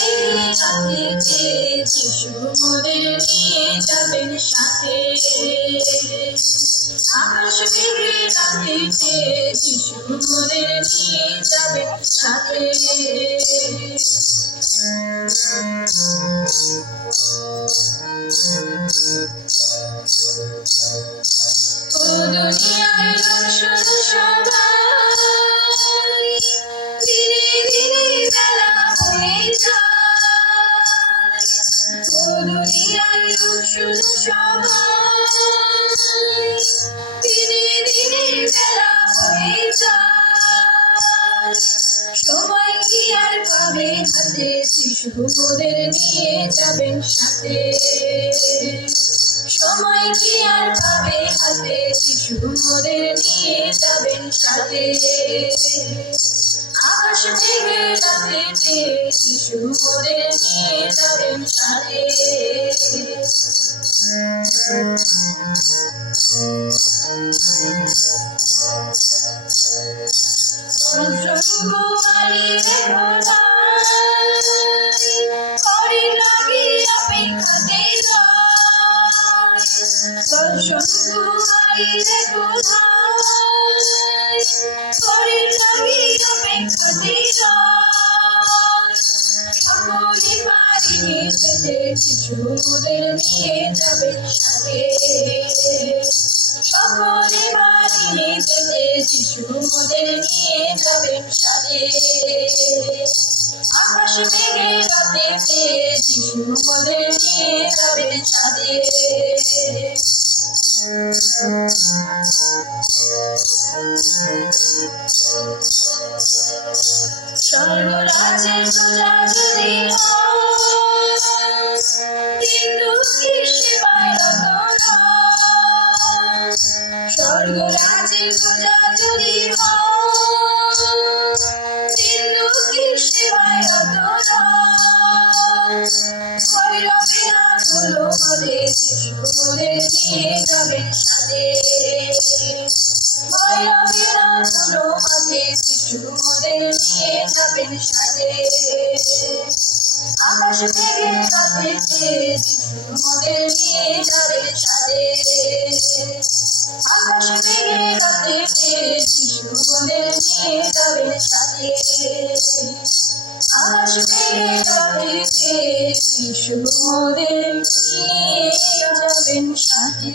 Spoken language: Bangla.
রাতেতে যিশু মোদের নিয়ে যাবেন সাথে। আকাশ মেঘে রাতেতে যিশু মোদের নিয়ে যাবেন সাথে। ও দুনিয়ার লোক শোনো সবাই, দিনে দিনে বেলা হয়ে যায়। ও দুনিয়ার লোক শোনো সবাই, দিনে দিনে বেলা হয়ে যায়। সময় কি আর পাবে হাতে, যিশু মোদের নিয়ে যাবেন সাথে। সময় কি আর পাবে হাতে, যিশু মোদের নিয়ে যাবেন সাথে। আকাশ মেঘে রাতেতে যিশু মোদের নিয়ে যাবেন সাথে। কুমারী দেখো পরে লাগি অপেক্ষাতে দর্শন কুমারী দেখো পরে লাগি অপেক্ষাতে সকলে পারিনি যেতে, যিশু মোদের নিয়ে যাবেন সাথে। সকলে পারিনি যেতে, যিশু মোদের নিয়ে যাবেন সাথে। আকাশ মেঘে রাতেতে যিশু মোদের নিয়ে যাবেন সাথে। স্বর্গরাজ্যের প্রজা যদি কিন্তু কি সেবায় রত নয়। স্বর্গরাজ্যের প্রজা যদি কিন্তু কি সেবায় রত নয়। ভৈরবে না হলো মরে যিশু মোদের নিয়ে যাবেন সাথে। ভৈরবে না হলো মরে যিশু মোদের নিয়ে যাবেন সাথে। আকাশ মেঘে রাতেতে যিশু মোদের নিয়ে যাবেন সাথে। আকাশ মেঘে রাতেতে যিশু মোদের নিয়ে যাবেন সাথে। আকাশ মেঘে রাতেতে যিশু মোদের নিয়ে যাবেন সাথে।